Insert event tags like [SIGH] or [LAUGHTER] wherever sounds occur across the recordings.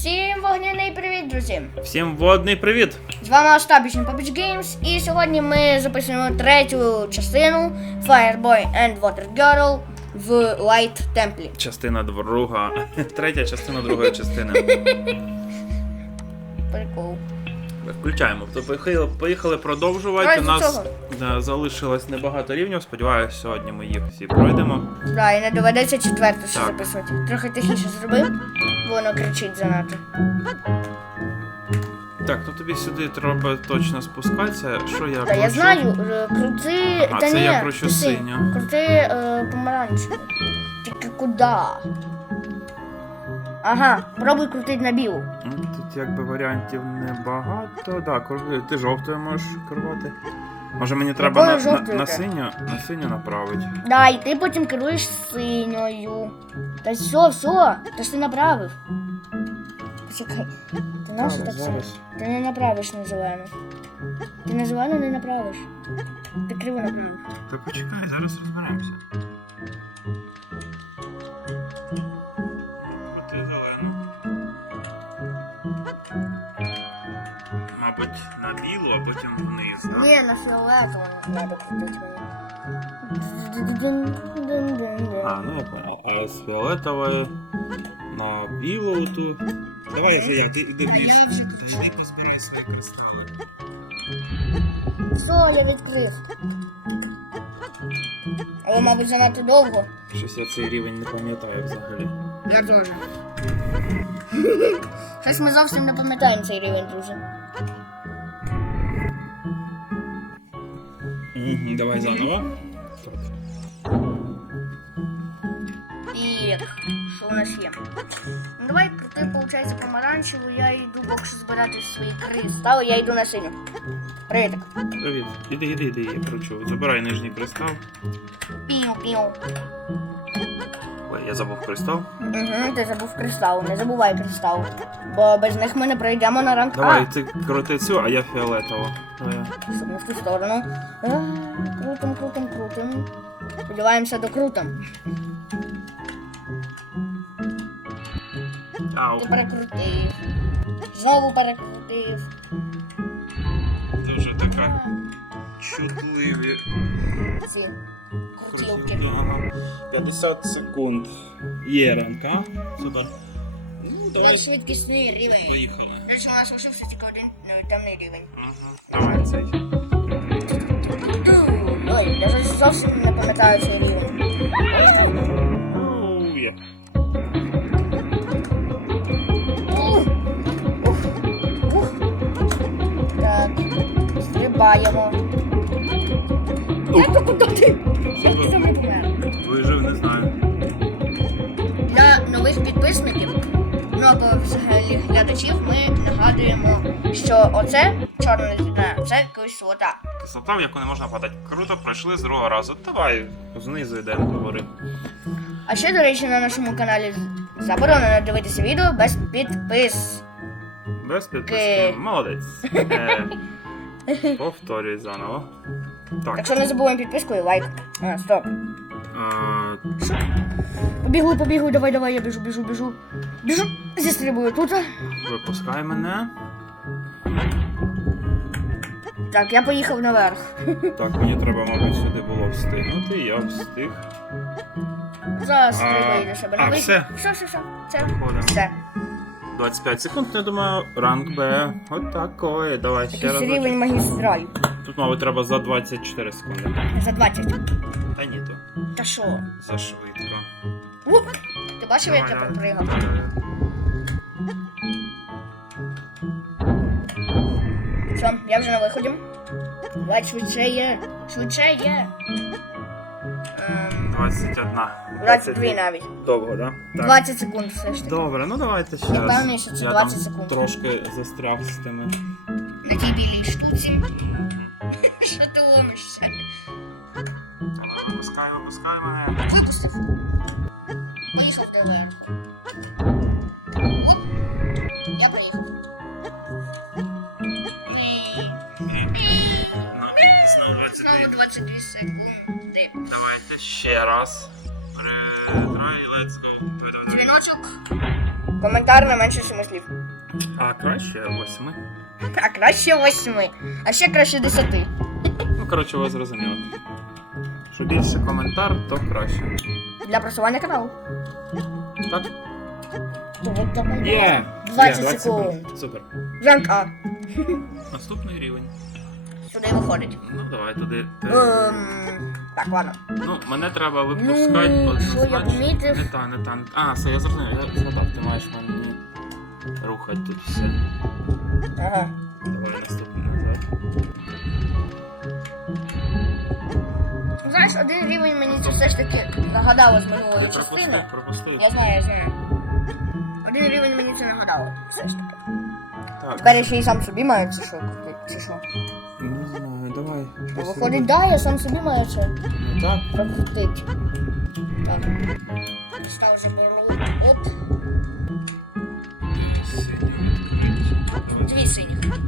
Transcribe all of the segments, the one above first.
Всім вогняний привіт, друзі! Всім водний привіт! З вами Остапічний Puppet Games, і сьогодні ми записуємо третю частину Fireboy and Water Girl в Light Temple. Частина друга. [LAUGHS] Третя частина другої частини. Прикол. Включаємо. То поїхали, поїхали продовжувати. У нас да, залишилось небагато рівнів. Сподіваюся, сьогодні ми їх всі пройдемо. Да, і не доведеться четверту ще записувати. Трохи тихіше зробив, воно кричить занадто. Так, ну тобі сюди треба точно спускатися. Що я Та я знаю, е, крути. А, Та це ні, я кручу ти синь. синю. Крути е, помаранчеву. Тільки куди? Ага, пробуй крутити на білу. Ну, Тут якби варіантів небагато. Так, ти жовтою можеш керувати. Може мені треба на, на, на синю на синю направити. Да, і ти потім керуєш синьою. Та все, все, ти ж ти направив. Почекай, ти нащо так все? Ти не направиш на зелену. Ти на зелену не направиш. Ти криво направив. Та почекай, зараз розберемося. на білу, а потім вниз. так? Ні, на фіолетову треба крутити мені. А, ну я понял. А з фіолетової на білу ту. Давай я я ти дивись. Ти позбирай свої кристали. Все, я відкрив. Але, мабуть, занадто довго. Щось я цей рівень не пам'ятаю взагалі. Я теж. Щось ми зовсім не пам'ятаємо цей рівень, друзі. Угу, давай заново. Так. И что у нас є? Ну давай крути, получается, помаранчеву, я йду поки що збирати свої кристали, я йду на синю. Привітик. Привіт. Іди, іди, іди, я кручу. Забирай нижній кристал. Піу-піу. Я забув кристал. Угу, ти забув кристал, не забувай кристал. Бо без них ми не пройдемо на ранг Давай, ти крути цю, а я фіолетово. Давай. Щоб не в ту сторону. А, Крутим, крутим, крутим. Сподіваємося, докрутим. Ау. Ти перекрутив. Знову перекрутив. Дуже така чудливі. Ці крутілки. Ага. 50 секунд. Є РНК. Сюди. Ну, давай. Швидкісний рівень. Поїхали. До речі, у нас лишився тільки один темний рівень. Ага. Давай цей. Ой, я вже зовсім не пам'ятаю цей рівень. Оу, є. Ух, ух, ух. Так, стрибаємо. Як то куди ти? Як ти там не помер? Вижив, не знаю. Для нових підписників, ну або взагалі глядачів, ми нагадуємо, що оце чорна зіна, це кислота. Кислота, в яку не можна падати. Круто, пройшли з другого разу. Давай знизу йдемо до гори. А ще, до речі, на нашому каналі заборонено дивитися відео без підпис. Без підписки. Молодець. [LAUGHS] Е, [LAUGHS] Повторюй заново. Так. Так що не забуваємо підписку і лайк. А, стоп. Е, Побігли, побігли, давай, давай, я біжу, біжу, біжу. Біжу, зістрибую тут. Випускай мене. Так, я поїхав наверх. Так, мені треба, мабуть, сюди було встигнути. Я встиг. Зараз А, стрибаю до себе а, на все. Все, все, все. Це Ходимо. все. 25 секунд, я думаю, ранг Б. От такое. Давай ще Якийсь раз. рівень магістраль. Тут, мабуть, треба за 24 секунди. За 20. Та ні, то Та що? за швидко. Ух! Ти бачив, як я Давай, пропригав? Все, я вже на виході. Давай швидше є. Швидше є. Ем, 21. 22 навіть. Довго, да? Так. 20 секунд все ж таки. Добре, ну давайте ще Я раз. впевнений, що це Я 20 там секунд. Трошки застряг з тими. На тій білій штуці. Що ти ломишся? Випускай, випускай мене. Випустив. Поїхав доверху. Я поїхав. Ні. Ну, знову 22. Знову 22 секунди. Давайте ще раз. Три, let's go. Давай, давай, давай. Дзвіночок. Коментар на менше семи слів. А краще восьми. А краще восьми. А ще краще десяти. Ну, коротше, ви зрозуміли. Що більше коментар, то краще. Для просування каналу. Так? Є! 20 секунд. Супер. Ранг А. Наступний рівень. Сюди виходить. Ну, давай туди. Ем, так, ладно. Ну, мене треба випускати Ну, що я помітив? Не та, не та, не та. А, все, я зрозумів, я згадав, ти маєш мені рухати тут все. Ага. Давай наступний назад. Знаєш, один рівень мені це все ж таки нагадало з Ти минулої пропусти, частини. пропусти. Я знаю, я знаю. Один рівень мені це нагадало. Все ж таки. Так. Тепер я ще й сам собі маю це що купити, чи що? Ну, Виходить, да, я сам собі маю це так. прокрутити. Так. Став вже білий. Оп. Дві синіх. Оп.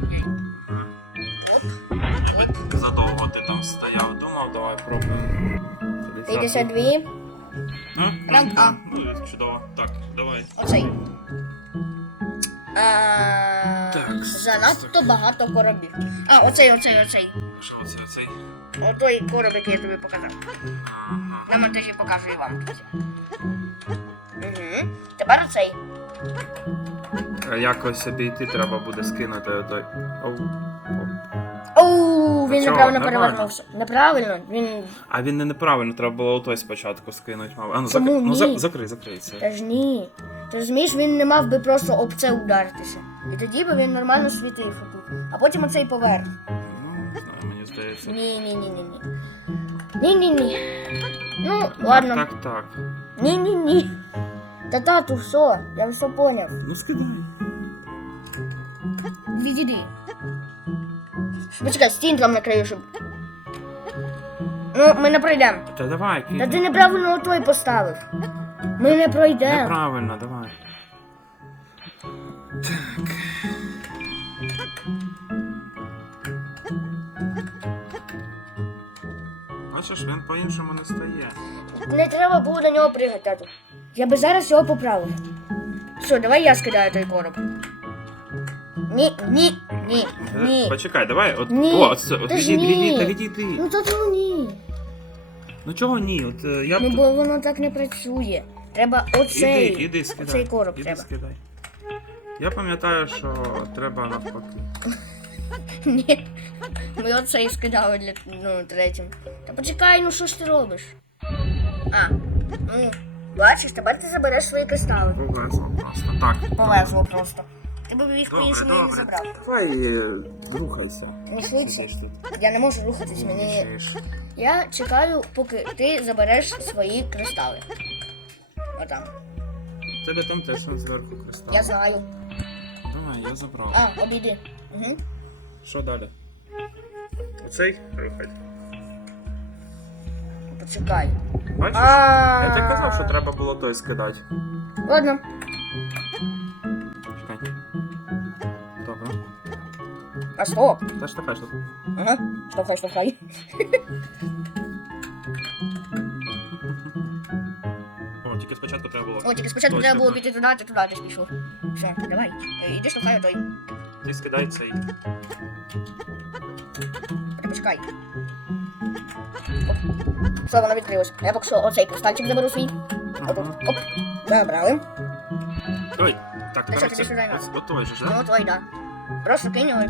Оп. Задовго ти там стояв, думав, давай пробуємо. 52. М? Ранг А. Ну, чудово. Так, давай. Оцей. А, занадто багато коробів. А, оцей, оцей, оцей. Що це оцей? Отой короб, який я тобі показав. На монтажі покажу і вам. Угу. Тепер оцей. А Якось обійти треба буде скинути отой. Оу. Він Та чого, неправильно нормально. перевернувся. Неправильно, він. А він не неправильно, треба було отой спочатку скинути, мав. А ну, Чому закри... ну ні? закрий, закрий це. Та ж ні. Розумієш, він не мав би просто об це ударитися. І тоді би він нормально світив отут. А потім оцей поверх. Ну, мені здається. Ні, ні, ні, ні, ні. Ні, ні, ні. Ну, ладно. Так, так, так. Ні, ні, ні. Та тату, все, я все поняв. Ну скидай. Відійди. Почекай, стін там накрию, щоб. Ну, ми не пройдемо. Та давай, Та ти неправильно отой поставив. Ми не пройдемо. Неправильно, давай. Так. Бачиш, він по-іншому не стає. Не треба було на нього пригати, тату. Я би зараз його поправив. Все, давай я скидаю той короб. Ні, ні, ні, Е, ні. Почекай, давай. От, Ні. О, це, от ж відійди, ні. відійди, та відійди. Ну тату ну ні. Ну чого ні? От е, я б Ну тут- бо воно так не працює. Треба оцей. Іди, іди, скидай. Оцей короб іди, треба. скидай. Я пам'ятаю, що треба навпаки. [LAUGHS] Ні. Ми оцей скидали для ну, третім. Та почекай, ну що ж ти робиш? А, ну, бачиш, тепер ти забереш свої кристали. Повезло просто. Так. Повезло просто. Ти б їх Добре, по-іншому і не добре. забрав. Давай е, рухайся. Не швидше. Я не можу рухатись, мені. Я чекаю, поки ти забереш свої кристали. Отам. Тебе там теж на зверху кристал. Я знаю. Давай, я забрав. А, обійди. Угу. Що далі? Оцей рухай. Почекай. Бачиш? А. Я тебе казав, що треба було той скидати. Ладно. Чекай. Добре. А стоп. Та штовхай, штовхай. Ага. Штовхай, штовхай. Спочатку треба було. О, тільки спочатку Точно, треба було піти туди, ти туди ти пішов. Все, давай. Е, Іди штовхай той. Ти скидай цей. Почекай. Оп. Все, воно відкрилось. Я поки що оцей кристальчик заберу свій. Оп, Ага. оп. Забрали. Ой, так, Ну, що, тепер ти це. сюди нас? От, от же ж, Ну, да? от да. Просто кинь його і.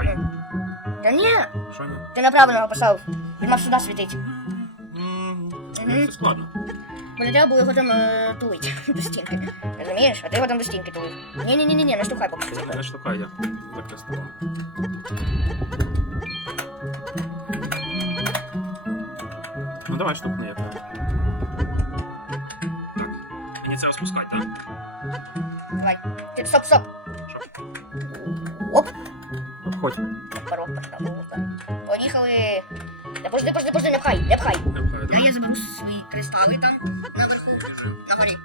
Ай, Та ні, що ні? ти неправильно його поставив. Він мав сюди світити. М, Мгм. Це складно. Бо не треба було його там е, тулить [LAUGHS] до стінки. Розумієш? А ти його там до стінки тулив. Ні-ні-ні, не штовхай поки. Не, не штукай я. За крестом. Ну давай штукни я. Так. Мені це розпускай, так? Давай. Ти стоп, стоп. Оп. Обходь. Порог поставив. Поїхали. Да пожди, пожди, пожди, не пхай, не пхай. Не пхай, Я, давай. я заберу свої кристали там наверху, на Горі.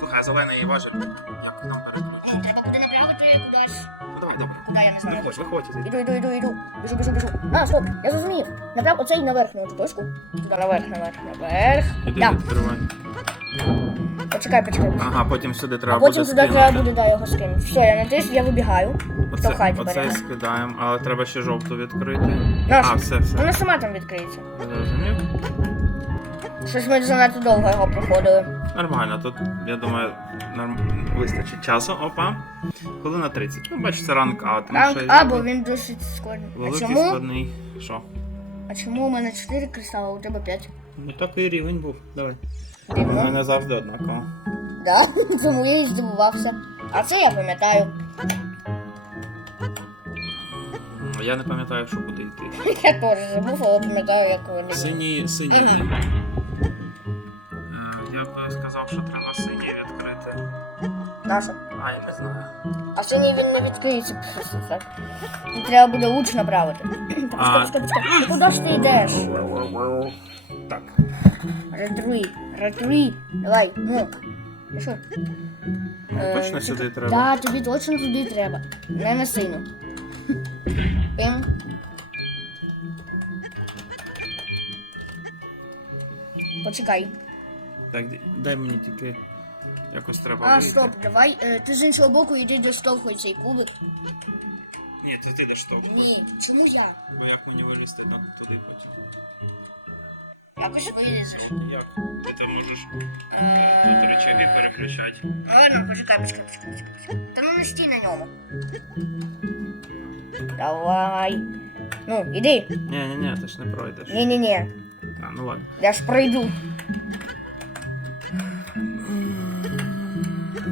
Слухай, а зелений важить. Як там переключити? Ну, треба буде направити кудись. Ну давай, добре. Куди я не знаю. Виходь, виходь. Іду, іду, іду, іду. Біжу, біжу, біжу. А, стоп, я зрозумів. Направ оцей наверх на ту точку. Туди наверх, наверх, наверх. Іди, Да. Почекай, почекай. почекай. Ага, потім сюди треба потім буде туди скинути. треба буде да, його скинути. Все, я натис, я вибігаю. Оце, Штовхайте оце беремо. скидаємо, але треба ще жовту відкрити. Наш. А, все, все. Вона сама там відкриється. Зрозумів. Щось ми занадто довго його проходили. Нормально, тут, я думаю, норм... вистачить часу. Опа. Хвилина 30. Ну, бачите, ранг А. Тому Ранг що А, бо він досить складний. А великий чому? складний. Що? А чому у мене 4 кристали, а у тебе 5? Ну такий рівень був. Давай. У мене завжди однаково. Да, [LAUGHS] тому я і здивувався. А це я пам'ятаю. М, Я не пам'ятаю, що куди йти. [LAUGHS] Я теж забув, але пам'ятаю, як вони. Синій, синій. [CLEARS THROAT] Сказав, що треба синій відкрити. Наша. А, я не знаю. А синій він не відкриється просто треба буде луч направити. Так, А. стоп, стоп, стоп. Ну, Куди ж ти йдеш? Так. Ретри, ретри. Давай, ну. Ну що? Е, Точно сюди треба? Да, тобі точно туди треба. Не на сину. Пим. Почекай. Так, д- дай мені тільки якось треба А, вийти. стоп, давай. Е, ти з іншого боку йди доштовхуй цей кубик. Ні, це ти даш топ. Ні, чому я? Бо як мені вилізти так туди потім? Якось вилізеш. Як? Ти там можеш Е, тут речаги переключати. Ладно, почекай, почекай, почекай, почекай. Та ну не стій на ньому. Давай. Ну, іди. Ні, ні, ні, ти ж не пройдеш. Ні-ні-ні. А, ну ладно. Я ж пройду.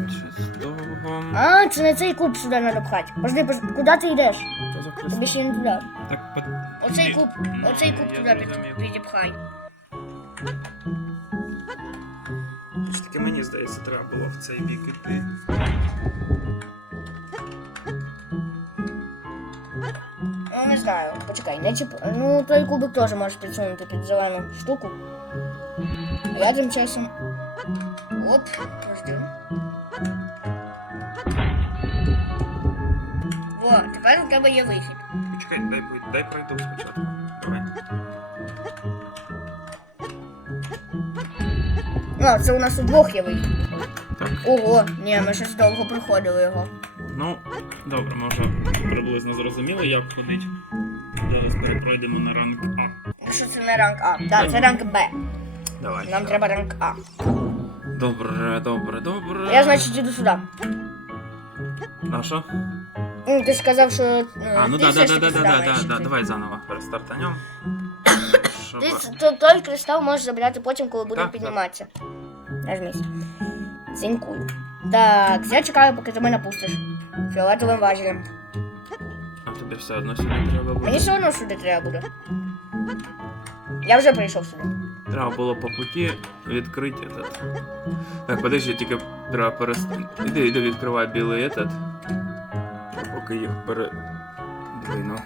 Щось. А, це не цей куб сюди треба пхати. Подожди, подожди, куди ти йдеш? За Тобі ще не туди. Так, под... Оцей куб, Ну, оцей куб туди під, підіпхай. Ж таки мені здається, треба було в цей бік іти. Ну, не знаю. Почекай, не чіп... Ну, той кубик теж можеш підсунути під зелену штуку. А я тим часом. Оп, подожди. Во, тепер у тебе є вихід. Почекай, дай, дай пройду спочатку. Давай. А, це у нас у двох є вихід. Так. Ого, ні, ми щось довго проходили його. Ну, добре, ми вже приблизно зрозуміли, як ходить. Зараз перепройдемо на ранг А. Що це не ранг А? Так, це ранг Б. Давай. Нам треба ранг А. Добре, добре, добре. Я, значить, іду сюди. А що? Ну, ти сказав, що. е, А, ну ти да, все да, ж да, таки да, да, сюди маєш да, да, йти. давай заново перестартанем. Щоб... Ти с- то- той кристал можеш забирати потім, коли будемо Так, так. підніматися. Нажмись. Дзінькуй. Так, я чекаю, поки ти мене пустиш. Фіолетовим важелем. А тобі все одно сюди треба буде. Мені все одно сюди треба буде. Я вже прийшов сюди. Треба було по путі відкрити этот. Так, подожди, тільки треба перест... Іди, іди, відкривай білий этот. Поки їх передвину.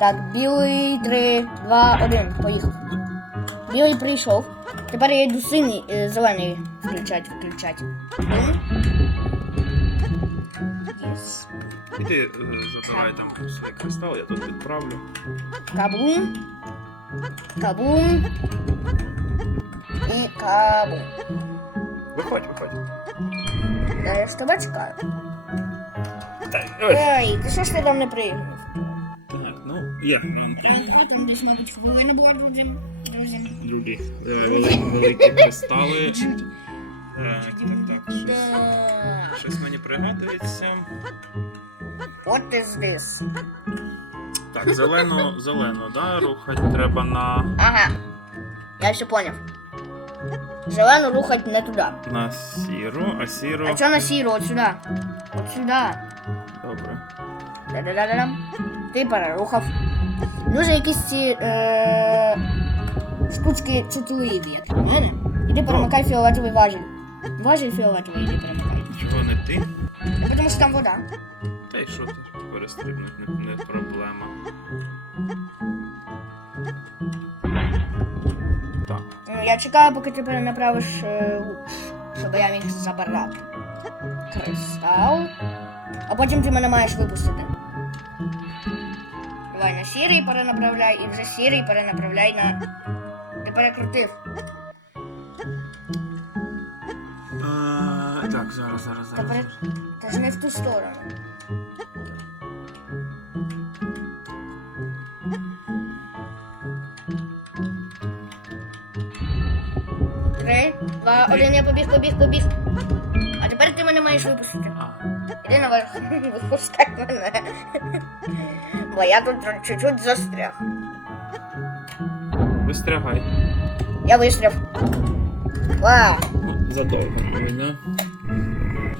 Так, білий, три, два, один. Поїхав. Білий прийшов. Тепер я йду синій, е, зелений включать, включать. Єс. Іди, е, забирай там свій кристал, я тут відправлю. Кабум. Кабум. І кабум. Виходь, виходь. Да, я ж тебе чекаю. Так, ой. Ей, ти що ж ти там не приїхав? Так, ну, є фронт. Там десь, мабуть, хвилина була, друзі. Друзі. Люди, е, великі, великі кристали. Так, так, так, щось, Да. щось мені пригадується. What is this? Так, зелену, зелену, да, рухати треба на, Ага. Я все поняв. Зелену рухать не туди. на сіру, а сіру. А що на сіру? От сюди. От сюди. Добре. Да-да-да-да-дам. Ти перерухав. Дуже якісь ці е, штучки чутливі, як на мене. Іди перемикай фіолетовий важіль. Важіль фіолетовий, іди перемикай. Чого не ти? Тому що там вода. Та й що ти перестрибнути не, не проблема. Так. Ну, Я чекаю, поки ти перенаправиш е, луч, щоб я міг забирати. Кристал. А потім ти мене маєш випустити. Давай на сірий перенаправляй і вже сірий перенаправляй на. Ти перекрутив. зараз, зараз, Та, зараз. Та ж не в ту сторону. Два, один, я побіг, побіг, побіг. А тепер ти мене маєш випустити. Іди наверх, [LAUGHS] випускай мене. Бо я тут чуть-чуть застряг. вистрягай. Я вистряв. Ва! Ну, задовго, да?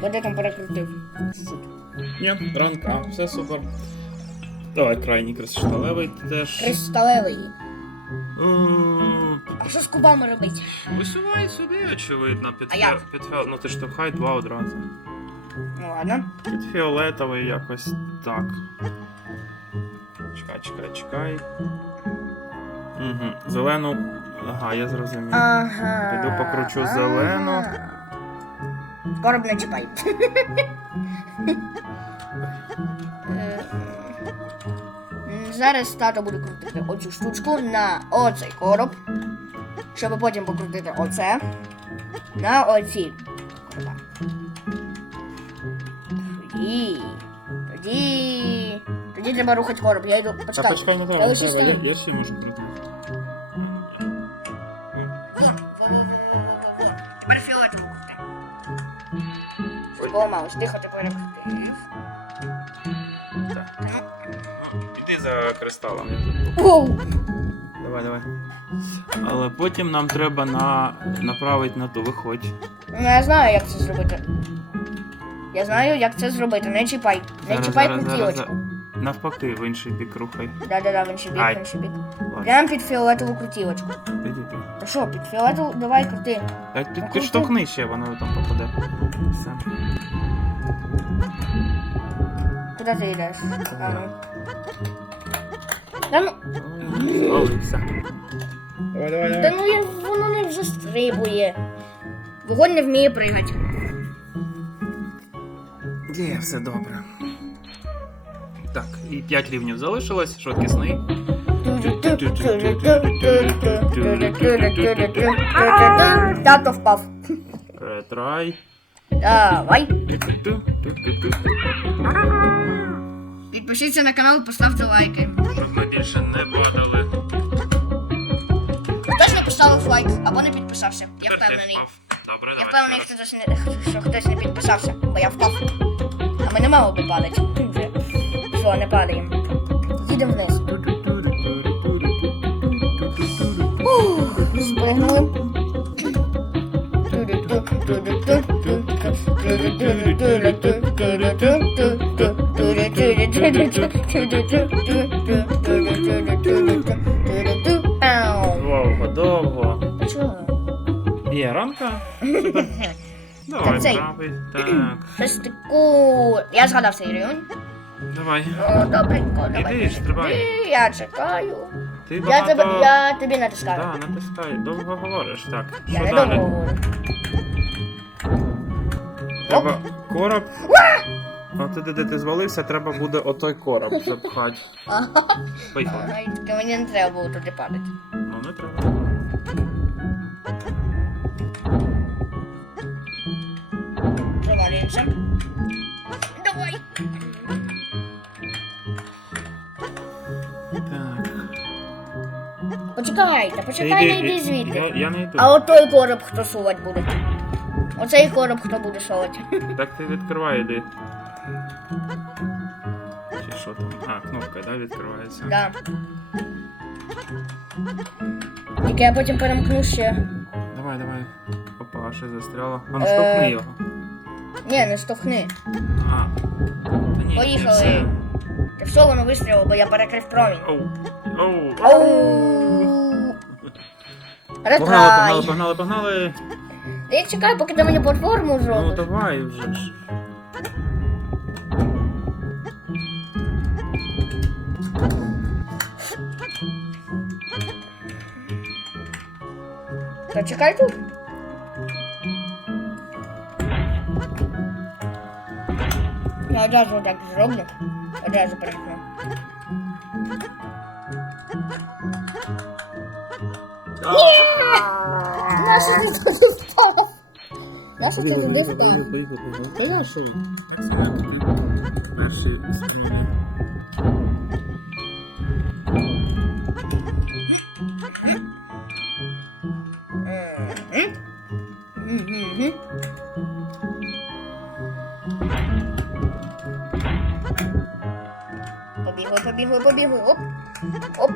Бо ти там перекрутив. Ні, ранк, а, все супер. Давай крайній кришталевий теж. Кристалевий. А що з кубами робити? Висувай сюди, очевидно, під, А фі... як? під фіол... Ну ти штовхай два одразу. Ну ладно. Під фіолетовий якось так. Чекай, чекай, чекай. Угу. Зелену. Ага, я зрозумів. Ага. Піду покручу зелену. Короб не чіпай. [LAUGHS] Зараз тато буде крутити оцю штучку на оцей короб, щоб потім покрутити оце на оці короба. Тоді. Тоді. Тоді треба рухати короб. Я йду. Та Почекай. почекай, не треба, не треба. Я, я ще можу крутити. Тепер фіолетову крути. Поламалось, тихо ти за. Оу! Давай, давай. Але потім нам треба на... направити на ту виходь. Ну я знаю, як це зробити. Я знаю, як це зробити. Не чіпай. Не Зараз, чіпай зараз, зараз, крутілочку. Навпаки, в інший бік рухай. Да-да-да, в інший бік, Ай. в інший бік. Ладно, Прям під фіолетову крутілочку. іди, іди. Та що, під фіолетову, давай крути. Та під, підштовхни ще, воно там попаде. Все. Куди ти йдеш? А, ну. Та ну, Звалився. Давай, давай, та ну я, воно не вже стрибує. Вогонь не вміє пригати. Є, все добре. Так, і 5 рівнів залишилось, швидкісний. Тато впав. Ретрай. Давай. Підпишіться на канал, поставте лайки. Більше не падали. Хтось не поставив лайк або не підписався. Я Тепер ти впевнений. впав. Добре, Я давай. впевнений, ще хтось не, що хтось не підписався, бо я впав. А ми не мали би падати. Вже. Все, не падаємо. Їдемо вниз. Ух, Спригнули. Довго, довго. Чого? Є ранка? [LAUGHS] Давай, цей. правий. Так. [CLEARS THROAT] Фестику. Я згадав цей район. Давай. О, добренько, давай. Іди, стрибай. Іди, Я чекаю. Ти Я багато... тебе, я тобі натискаю. Да, натискай. Довго говориш. Так. Я Що не далі? довго говорю. Треба короб. А туди, де ти звалився, треба буде отой короб запхати. Поїхали. Ай, мені не треба було туди падати. Ну, не треба. Провалюємося. Давай. Так. Почекайте, почекай, не йди звідти. я не йду. А от той короб хто сувати буде? Оцей короб хто буде сувати? Так ти відкривай, іди. А, да, відкривається. Да. Тільки я потім перемкну ще. Давай, давай. Опа, щось застряло. А ну Е. штовхни його. Ні, не штовхни. А. Та ні, Поїхали. все. Та все воно вистрілило, бо я перекрив промінь. Оу. Оу. Оу. Погнали, погнали, погнали, погнали. Я чекаю, поки ти мені платформу Ну зробиш. давай вже ж. Чекай тут. Я одразу так зроблю. Одразу перемкну. Наша ти тут впав? Наша це туди став. Хороший. Перші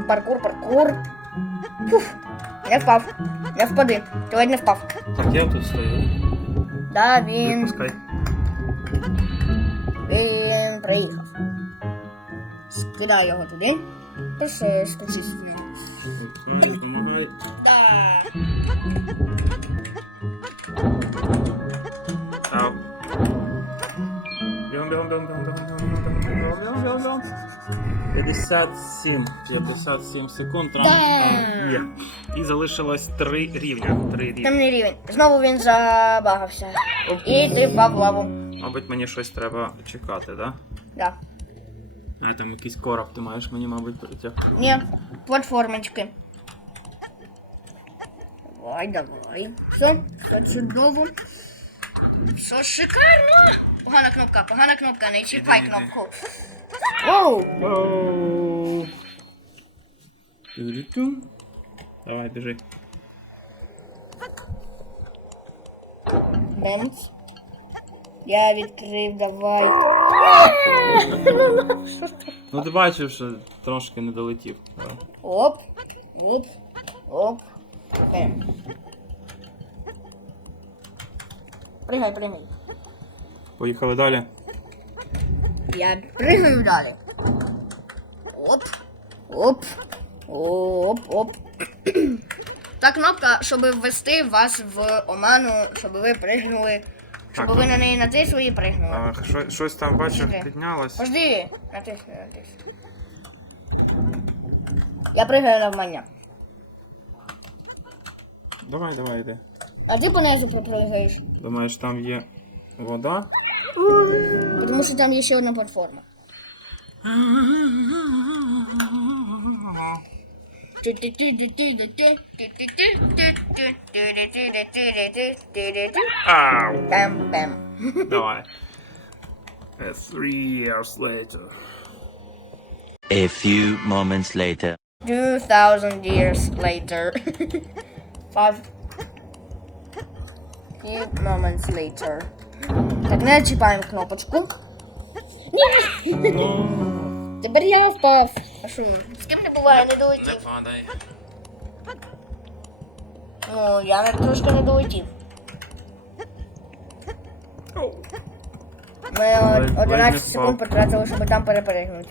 паркур, паркур. Фух. Не впав. Не впади. Ти ледь не впав. Так, я тут стою. Да, він. Випускай. Він приїхав. Скидай його туди. Ти ще скочи з ним. Допомагай. Да. Бігом, бігом, бігом, бігом, бігом, 57. 57 секунд. Раунд Дем. є. І залишилось 3 рівня. 3 рівня. Темний рівень. Знову він забагався. І ти впав в лаву. Мабуть, мені щось треба чекати, да? Да. А там якийсь короб, ти маєш мені, мабуть, притягти. Ні, платформочки. Давай, давай. Все, все чудово. Все шикарно. Погана кнопка, погана кнопка, не чіпай кнопку. Оу. Ту-ду-ту. Давай, біжи. Бемц. Я відкрив, давай. Ну ти бачив, що трошки не долетів. Давай. Оп, оп, оп. Бем. Пригай, пригай. Поїхали далі. Я пригаю далі. Оп. Оп. Оп, оп. Та кнопка, щоб ввести вас в оману, щоб ви пригнули. Щоб Так, ви на неї натисли і пригнули. А, що, щось там Іди. піднялось. Пожди, натисни, натисни. Я пригаю навмання. Давай, давай, йди. А ти понизу пропригаєш. Думаєш, там є вода? Тому що там є ще одна платформа. Ау! Бем-бем. Давай. Uh, Three years later. A few moments later. 2000 years later. [LAUGHS] Five few moments later. Так, не чіпаємо кнопочку. Тепер я впав. А що? З ким не буває, не долетів. Ну, я не трошки не долетів. Ми Ледь- од- ледь не 11 секунд потратили, щоб там перепригнути.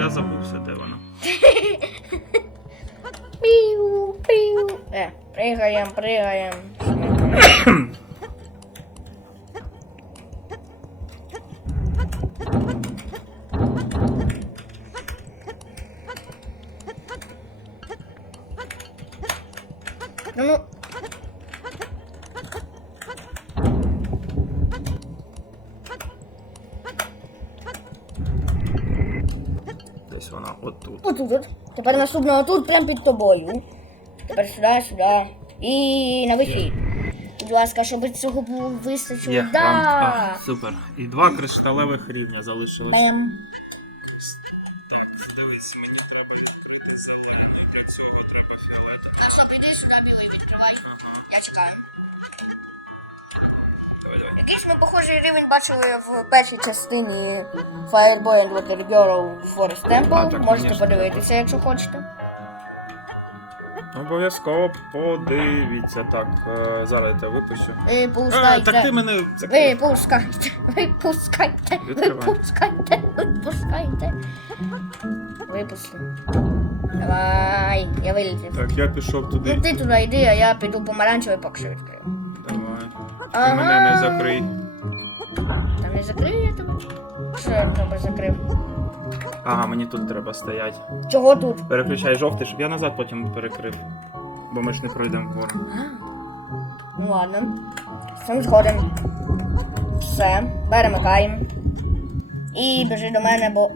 Я забувся, де вона. Піу, піу. Е, пригаємо, пригаєм. [CLEARS THROAT] Наступного тут, прямо під тобою. Тепер сюди, сюди. І на вихід. Будь ласка, щоб цього було вистачило. Є, да. А, супер. І два кришталевих рівня залишилось. Бем. Так, дивись, мені треба відкрити зелений. Для цього треба фіолетовий. Так, стоп, іди сюди, білий, відкривай. Я чекаю. Давай, давай. Якийсь ми похожий рівень бачили в першій частині Fireboy and Water Girl Forest Temple. А, так, Можете конечно, подивитися, якщо хочете. Обов'язково подивіться. Так, е, зараз я тебе випущу. Ви А, пускайте. так ти мене Ви закрив. пускайте, ви пускайте, ви Відкривай. пускайте, ви. Випусти. Давай, я вилетів. Так, я пішов туди. Ну ти туди йди, а я піду помаранчевий поки що відкрию. Давай. Ти мене не закрий. Та не закрию я тебе. Що я тебе закрив? Ага, мені тут треба стояти. Чого тут? Переключай жовтий, щоб я назад потім перекрив. Бо ми ж не пройдемо вгору. Ну ладно. З цим згоден. Все, перемикаємо. І біжи до мене, бо.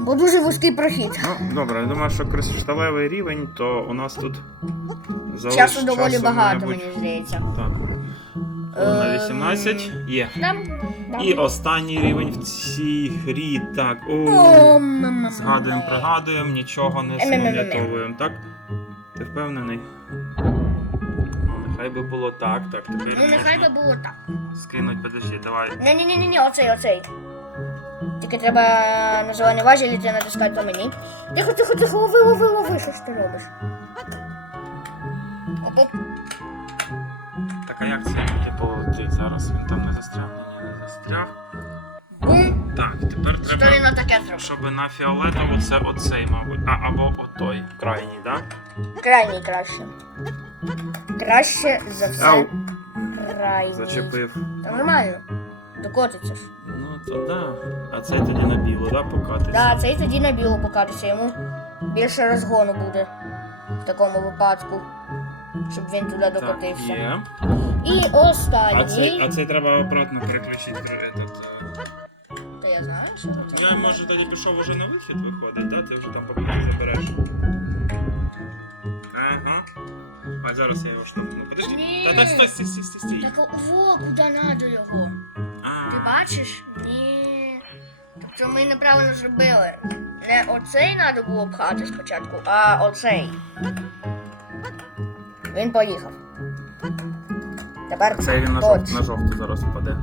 Бо дуже вузький прохід. Ну, добре, я думаю, що кришталевий рівень, то у нас тут залиш... Часу доволі часу, багато, мабуть, мені здається. Так. На Ем, 18 є. Там, там. І останній рівень в цій грі. Так, о, згадуємо, пригадуємо, нічого не Ем-ем-ем-ем. так? Ти впевнений? Нехай би було так, так, тепер. Ну нехай би було так. Скинуть, подожди, давай. Ні, ні, ні, ні, ні, оцей, оцей. Тільки треба на зелений важіль ти натискати по мені. Тихо, тихо, тихо, лови, лови, лови, що ж ти робиш? Оп-оп. Так, а як це? Ти зараз він там не застряг, ні, не застряг. Бум. Так, тепер Що треба. він на таке зробив? Щоб на фіолетову це оцей, мабуть. А, або отой, крайній, так? Крайній краще. Краще за все. Ау. Крайній. Зачепив. Та нормально. Докотиться ж. Ну, то да. А цей тоді на білу, да, покатиться? Да, цей тоді на білу покатиться, йому більше розгону буде в такому випадку. Щоб він туди Так, докотився. є. І А останній. цей, а цей треба обратно переключити. при- Этот, е, Та я знаю, що це. Я може тоді пішов уже на вихід виходить, да? Ти вже там побіг забереш. Ага. А зараз я його штовхну. Подожди. Ні. Та так стой, стій, стій, стій, стій. Так о, куди надо його? А, Ти бачиш? Ні. Тобто ми неправильно зробили. Не оцей треба було пхати спочатку, а оцей. Він поїхав. Тепер Цей він на, точно. жовт, на жовту зараз впаде.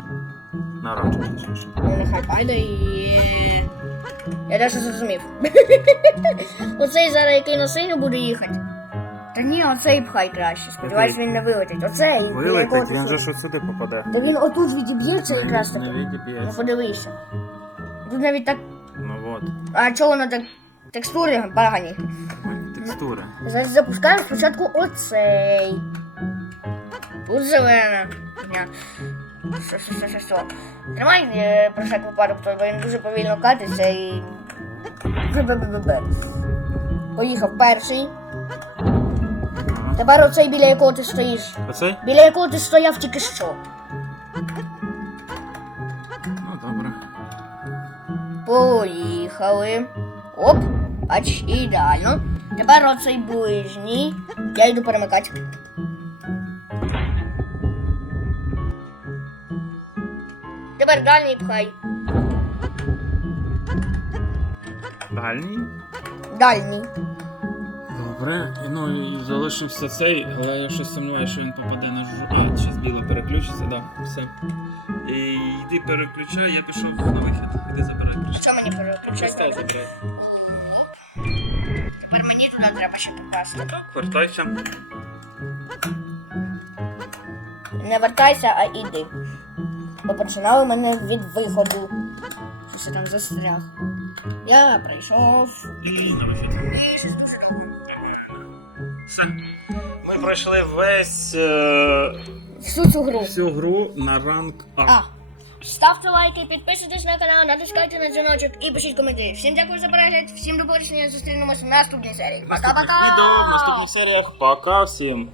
На нехай падає. Я навіть зрозумів. [LAUGHS] оцей зараз, який на синю буде їхати. Та ні, оцей пхай краще. Сподіваюсь, він не вилетить. Оцей. Вилетить, він же ж от сюди попаде. Та він отут відіб'ється якраз таки. Не Ну відіб'ється. подивися. Тут навіть так. Ну от. А чого воно так текстури? Нормальні Текстури. Зараз запускаємо спочатку оцей. Тут зелена. Що, що, що, що, що. Тримай е, про всяк випадок, бо він дуже повільно катиться і. Поїхав перший. Тепер оцей біля якого ти стоїш. Оцей? Біля якого ти стояв тільки що. Ну добре. Поїхали. Оп. Ач, ідеально. Тепер оцей ближній. Я йду перемикати. Тепер дальній пхай. Дальній. Дальній. Добре, ну і залишився цей, але я щось сумніваюся, що він попаде на жу. А, чи біло переключиться, да, все. І йди переключай, я пішов на вихід. Іди забирай ключ. Що мені переключати? Забирай. Тепер мені туди треба ще попасти. Так, вертайся. Не вертайся, а іди. Бо починали мене від виходу. Щось я там застряг. Я прийшов. Ми пройшли весь е, Всю цю гру. всю гру на ранг А. А. Ставте лайки, підписуйтесь на канал, натискайте на дзвіночок і пишіть коментарі. Всім дякую за перегляд, всім до побачення, зустрінемося в наступній серії. Наступних Пока-пока! відео, в наступних серіях. Пока всім.